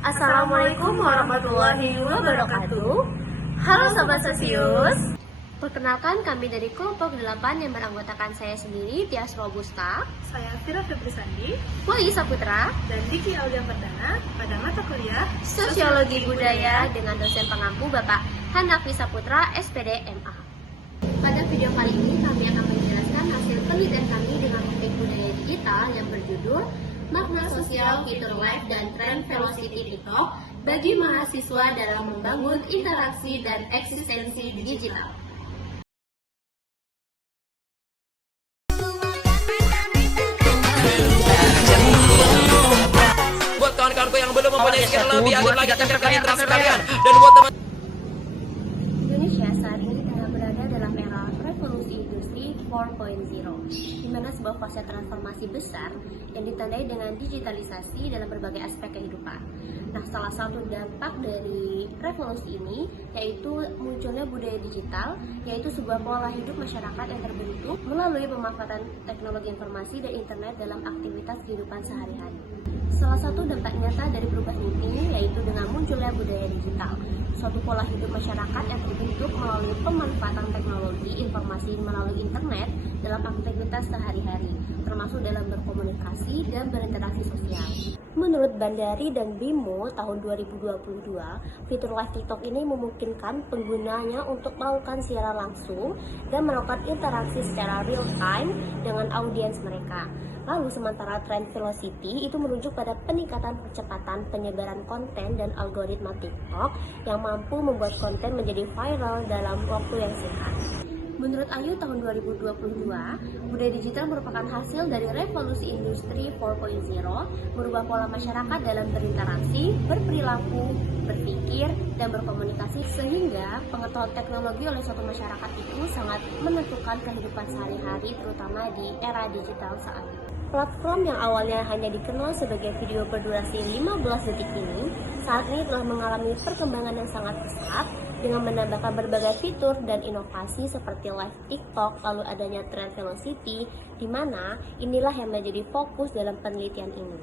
Assalamualaikum warahmatullahi wabarakatuh. Halo Sobat Sosius. Perkenalkan, kami dari kelompok 8 yang beranggotakan saya sendiri, Tias Robusta, Saya Fira Febri Sandi, Wali Saputra, dan Diki Aulia Perdana pada mata kuliah Sosiologi Budaya dengan dosen pengampu Bapak Hanafi Saputra, SPD MA. Pada video kali ini kami akan menjelaskan hasil penelitian kami dengan topik budaya digital yang berjudul Makna Sosial, Fitur Life, dan Tren Velocity TikTok bagi mahasiswa dalam membangun interaksi dan eksistensi digital. Buat kawan-kawanku yang belum mempunyai skill lebih agar lagi tingkatkan interaksi kalian. Dan buat teman Indonesia saat ini tengah berada dalam era revolusi industri 4.0, di mana sebuah fase transformasi besar yang ditandai dengan digitalisasi dalam berbagai aspek kehidupan. Nah, salah satu dampak dari revolusi ini yaitu munculnya budaya digital, yaitu sebuah pola hidup masyarakat yang terbentuk melalui pemanfaatan teknologi informasi dan internet dalam aktivitas kehidupan sehari-hari. Salah satu dampak nyata dari perubahan ini yaitu dengan munculnya budaya digital, suatu pola hidup masyarakat yang terbentuk melalui pemanfaatan teknologi informasi melalui internet dalam aktivitas sehari-hari, termasuk dalam berkomunikasi dan berinteraksi sosial. Menurut Bandari dan Bimo tahun 2022, fitur live TikTok ini memungkinkan penggunanya untuk melakukan siaran langsung dan melakukan interaksi secara real time dengan audiens mereka. Lalu sementara tren velocity itu menunjuk pada peningkatan percepatan penyebaran konten dan algoritma TikTok yang mampu membuat konten menjadi viral dalam waktu yang singkat. Menurut Ayu tahun 2022, budaya digital merupakan hasil dari revolusi industri 4.0, merubah pola masyarakat dalam berinteraksi, berperilaku, berpikir, dan berkomunikasi, sehingga pengetahuan teknologi oleh suatu masyarakat itu sangat menentukan kehidupan sehari-hari, terutama di era digital saat ini. Platform yang awalnya hanya dikenal sebagai video berdurasi 15 detik ini, saat ini telah mengalami perkembangan yang sangat pesat dengan menambahkan berbagai fitur dan inovasi seperti live TikTok, lalu adanya tren velocity, di mana inilah yang menjadi fokus dalam penelitian ini.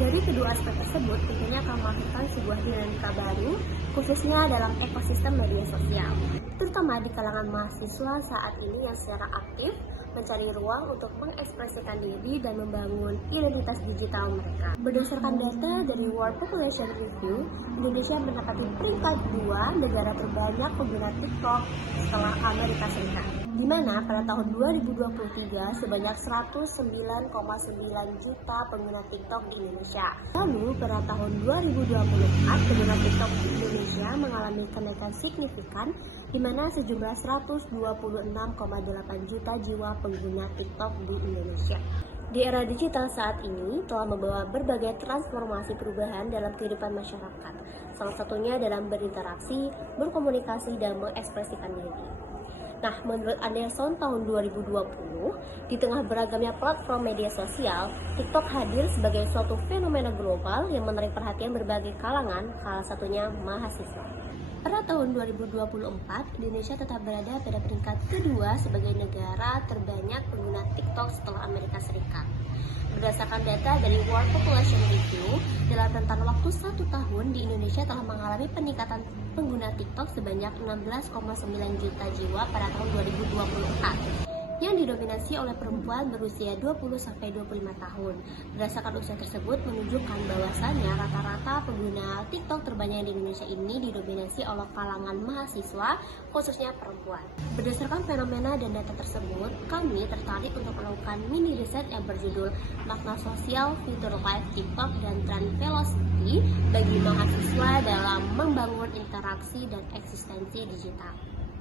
Dari kedua aspek tersebut, tentunya akan melahirkan sebuah dinamika baru, khususnya dalam ekosistem media sosial, terutama di kalangan mahasiswa saat ini yang secara aktif mencari ruang untuk mengekspresikan diri dan membangun identitas digital mereka. Berdasarkan data dari World Population Review, Indonesia menempati peringkat 2 negara terbanyak pengguna TikTok setelah Amerika Serikat, di mana pada tahun 2023 sebanyak 109,9 juta pengguna TikTok di Indonesia. Lalu pada tahun 2024 pengguna TikTok di Indonesia mengalami kenaikan signifikan, di mana sejumlah 126,8 juta jiwa pengguna TikTok di Indonesia. Di era digital saat ini telah membawa berbagai transformasi perubahan dalam kehidupan masyarakat, salah satunya dalam berinteraksi, berkomunikasi, dan mengekspresikan diri. Nah, menurut Anderson tahun 2020, di tengah beragamnya platform media sosial, TikTok hadir sebagai suatu fenomena global yang menarik perhatian berbagai kalangan, salah satunya mahasiswa. Pada tahun 2024, Indonesia tetap berada pada peringkat kedua sebagai negara terbanyak pengguna TikTok setelah Amerika Serikat. Berdasarkan data dari World Population Review, dalam rentang waktu 1 tahun di Indonesia telah mengalami peningkatan pengguna TikTok sebanyak 16,9 juta jiwa pada tahun 2024. Yang didominasi oleh perempuan berusia 20-25 tahun. Berdasarkan usia tersebut menunjukkan bahwasannya rata-rata pengguna TikTok terbanyak di Indonesia ini didominasi oleh kalangan mahasiswa, khususnya perempuan. Berdasarkan fenomena dan data tersebut, kami tertarik untuk melakukan mini riset yang berjudul Makna Sosial, Fitur Live TikTok, dan Tren Velocity bagi mahasiswa dalam membangun interaksi dan eksistensi digital.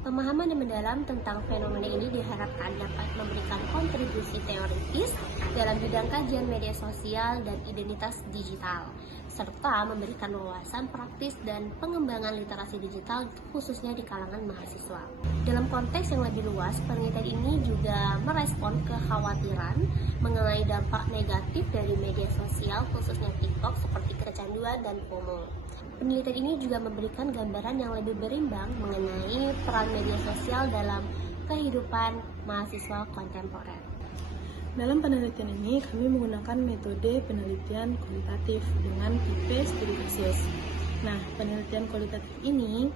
Pemahaman yang mendalam tentang fenomena ini diharapkan dapat memberikan kontribusi teoritis dalam bidang kajian media sosial dan identitas digital, serta memberikan wawasan praktis dan pengembangan literasi digital khususnya di kalangan mahasiswa. Dalam konteks yang lebih luas, penelitian ini juga merespon kekhawatiran mengenai dampak negatif dari media sosial khususnya TikTok seperti kecanduan dan FOMO. Penelitian ini juga memberikan gambaran yang lebih berimbang mengenai peran media sosial dalam kehidupan mahasiswa kontemporer. Dalam penelitian ini, kami menggunakan metode penelitian kualitatif dengan tipe studi kasus. Nah, penelitian kualitatif ini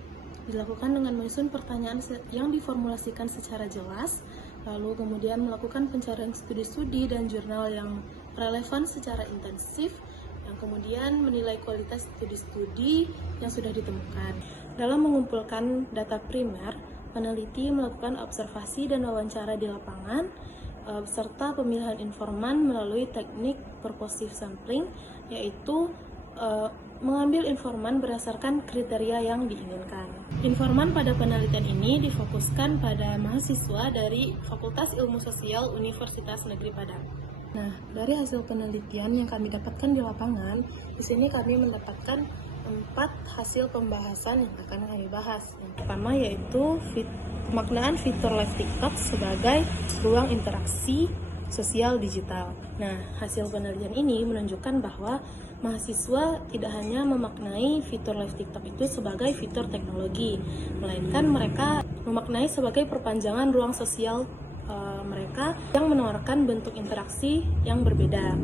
dilakukan dengan menyusun pertanyaan yang diformulasikan secara jelas, lalu kemudian melakukan pencarian studi-studi dan jurnal yang relevan secara intensif, yang kemudian menilai kualitas studi-studi yang sudah ditemukan. Dalam mengumpulkan data primer, peneliti melakukan observasi dan wawancara di lapangan, serta pemilihan informan melalui teknik purposive sampling, yaitu mengambil informan berdasarkan kriteria yang diinginkan. Informan pada penelitian ini difokuskan pada mahasiswa dari Fakultas Ilmu Sosial Universitas Negeri Padang. Nah, dari hasil penelitian yang kami dapatkan di lapangan, di sini kami mendapatkan 4 hasil pembahasan yang akan kami bahas. Yang pertama yaitu pemaknaan fitur live TikTok sebagai ruang interaksi sosial digital. Nah, hasil penelitian ini menunjukkan bahwa mahasiswa tidak hanya memaknai fitur live TikTok itu sebagai fitur teknologi, melainkan mereka memaknai sebagai perpanjangan ruang sosial mereka yang menawarkan bentuk interaksi yang berbeda,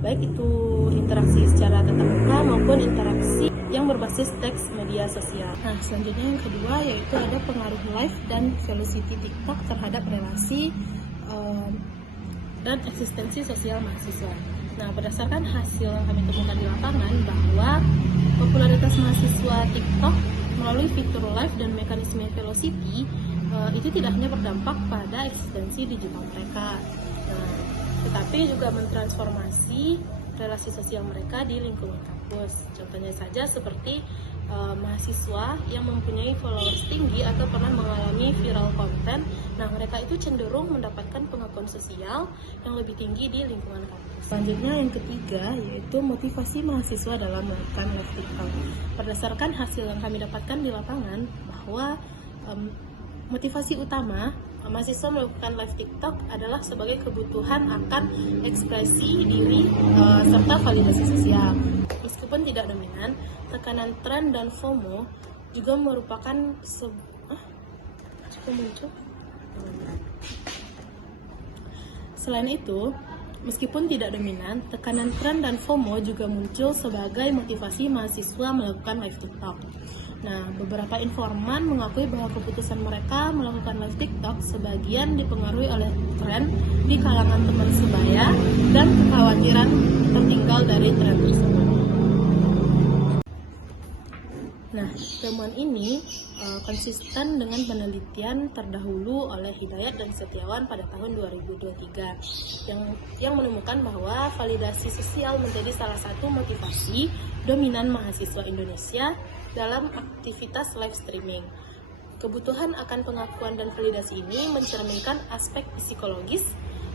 baik itu interaksi secara tatap muka maupun interaksi yang berbasis teks media sosial. Nah, selanjutnya yang kedua yaitu ada pengaruh live dan velocity TikTok terhadap relasi dan eksistensi sosial mahasiswa. Nah, berdasarkan hasil yang kami temukan di lapangan bahwa popularitas mahasiswa TikTok melalui fitur live dan mekanisme velocity itu tidak hanya berdampak pada eksistensi digital mereka, tetapi juga mentransformasi relasi sosial mereka di lingkungan kampus. Contohnya saja seperti mahasiswa yang mempunyai followers tinggi atau pernah mengalami viral konten, nah mereka itu cenderung mendapatkan pengakuan sosial yang lebih tinggi di lingkungan kampus. Selanjutnya yang ketiga yaitu motivasi mahasiswa dalam melakukan live TikTok. Berdasarkan hasil yang kami dapatkan di lapangan bahwa motivasi utama mahasiswa melakukan live TikTok adalah sebagai kebutuhan akan ekspresi diri serta validasi sosial. Meskipun tidak dominan, tekanan tren dan FOMO juga merupakan Selain itu, meskipun tidak dominan, tekanan tren dan FOMO juga muncul sebagai motivasi mahasiswa melakukan live TikTok. Nah, beberapa informan mengakui bahwa keputusan mereka melakukan live TikTok sebagian dipengaruhi oleh tren di kalangan teman sebaya dan kekhawatiran tertinggal dari tren tersebut. Nah, temuan ini konsisten dengan penelitian terdahulu oleh Hidayat dan Setiawan pada tahun 2023 yang menemukan bahwa validasi sosial menjadi salah satu motivasi dominan mahasiswa Indonesia dalam aktivitas live streaming. Kebutuhan akan pengakuan dan validasi ini mencerminkan aspek psikologis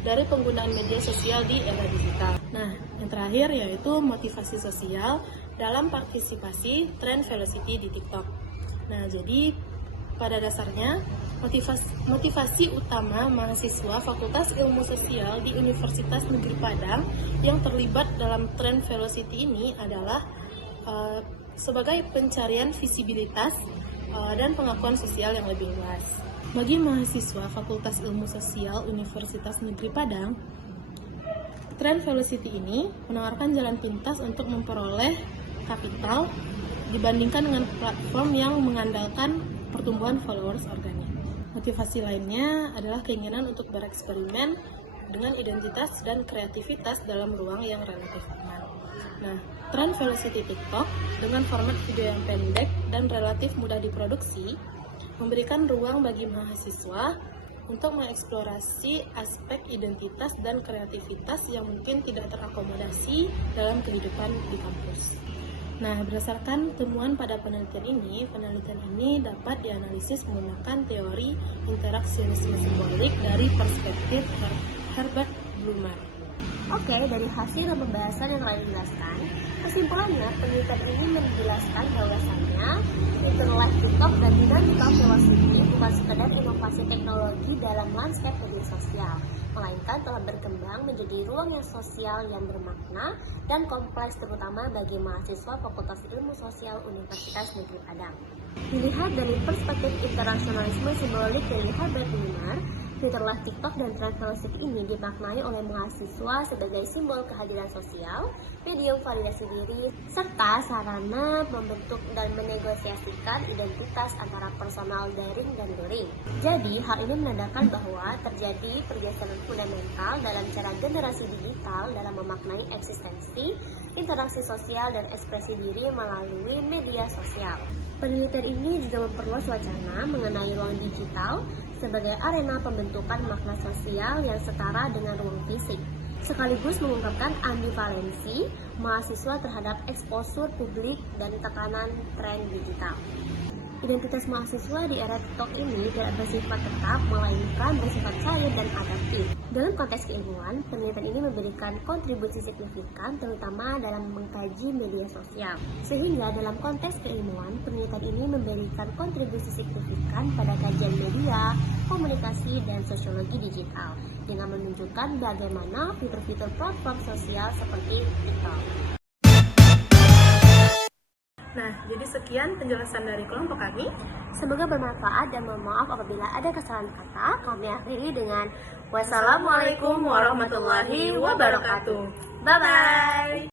dari penggunaan media sosial di era digital. Nah, yang terakhir yaitu motivasi sosial dalam partisipasi tren velocity di TikTok. Nah, jadi pada dasarnya motivasi utama mahasiswa Fakultas Ilmu Sosial di Universitas Negeri Padang yang terlibat dalam tren velocity ini adalah sebagai pencarian visibilitas dan pengakuan sosial yang lebih luas. Bagi mahasiswa Fakultas Ilmu Sosial Universitas Negeri Padang, tren velocity ini menawarkan jalan pintas untuk memperoleh kapital dibandingkan dengan platform yang mengandalkan pertumbuhan followers organik. Motivasi lainnya adalah keinginan untuk bereksperimen dengan identitas dan kreativitas dalam ruang yang relatif aman. Nah, tren velocity TikTok dengan format video yang pendek dan relatif mudah diproduksi memberikan ruang bagi mahasiswa untuk mengeksplorasi aspek identitas dan kreativitas yang mungkin tidak terakomodasi dalam kehidupan di kampus. Nah, berdasarkan temuan pada penelitian ini dapat dianalisis menggunakan teori interaksionisme simbolik dari perspektif Herbert Blumer. Oke, dari hasil pembahasan yang telah dijelaskan, kesimpulannya penelitian ini menjelaskan bahwasannya fitur live TikTok dan dinamika velocity bukan sekedar inovasi teknologi dalam landscape media sosial, melainkan telah berkembang menjadi ruang yang sosial yang bermakna dan kompleks terutama bagi mahasiswa Fakultas Ilmu Sosial Universitas Negeri Padang. Dilihat dari perspektif internasionalisme simbolik dari Herbert Blumer, Fiturlah TikTok dan tren velocity ini dimaknai oleh mahasiswa sebagai simbol kehadiran sosial, medium validasi diri, serta sarana membentuk dan menegosiasikan identitas antara personal daring dan luring. Jadi, hal ini menandakan bahwa terjadi pergeseran fundamental dalam cara generasi digital dalam memaknai eksistensi, interaksi sosial, dan ekspresi diri melalui media sosial. Penelitian ini juga memperluas wacana mengenai ruang digital sebagai arena pembentukan makna sosial yang setara dengan ruang fisik, sekaligus mengungkapkan ambivalensi mahasiswa terhadap eksposur publik dan tekanan tren digital. Identitas mahasiswa di era TikTok ini tidak bersifat tetap, melainkan bersifat cair dan adaptif. Dalam konteks keilmuan, penelitian ini memberikan kontribusi signifikan terutama dalam mengkaji media sosial. Sehingga dalam konteks keilmuan, penelitian ini memberikan kontribusi signifikan pada kajian media, komunikasi, dan sosiologi digital dengan menunjukkan bagaimana fitur-fitur platform sosial seperti TikTok. Nah, jadi sekian penjelasan dari kelompok kami. Semoga bermanfaat dan mohon maaf apabila ada kesalahan kata. Kami akhiri dengan wassalamualaikum warahmatullahi wabarakatuh. Bye-bye.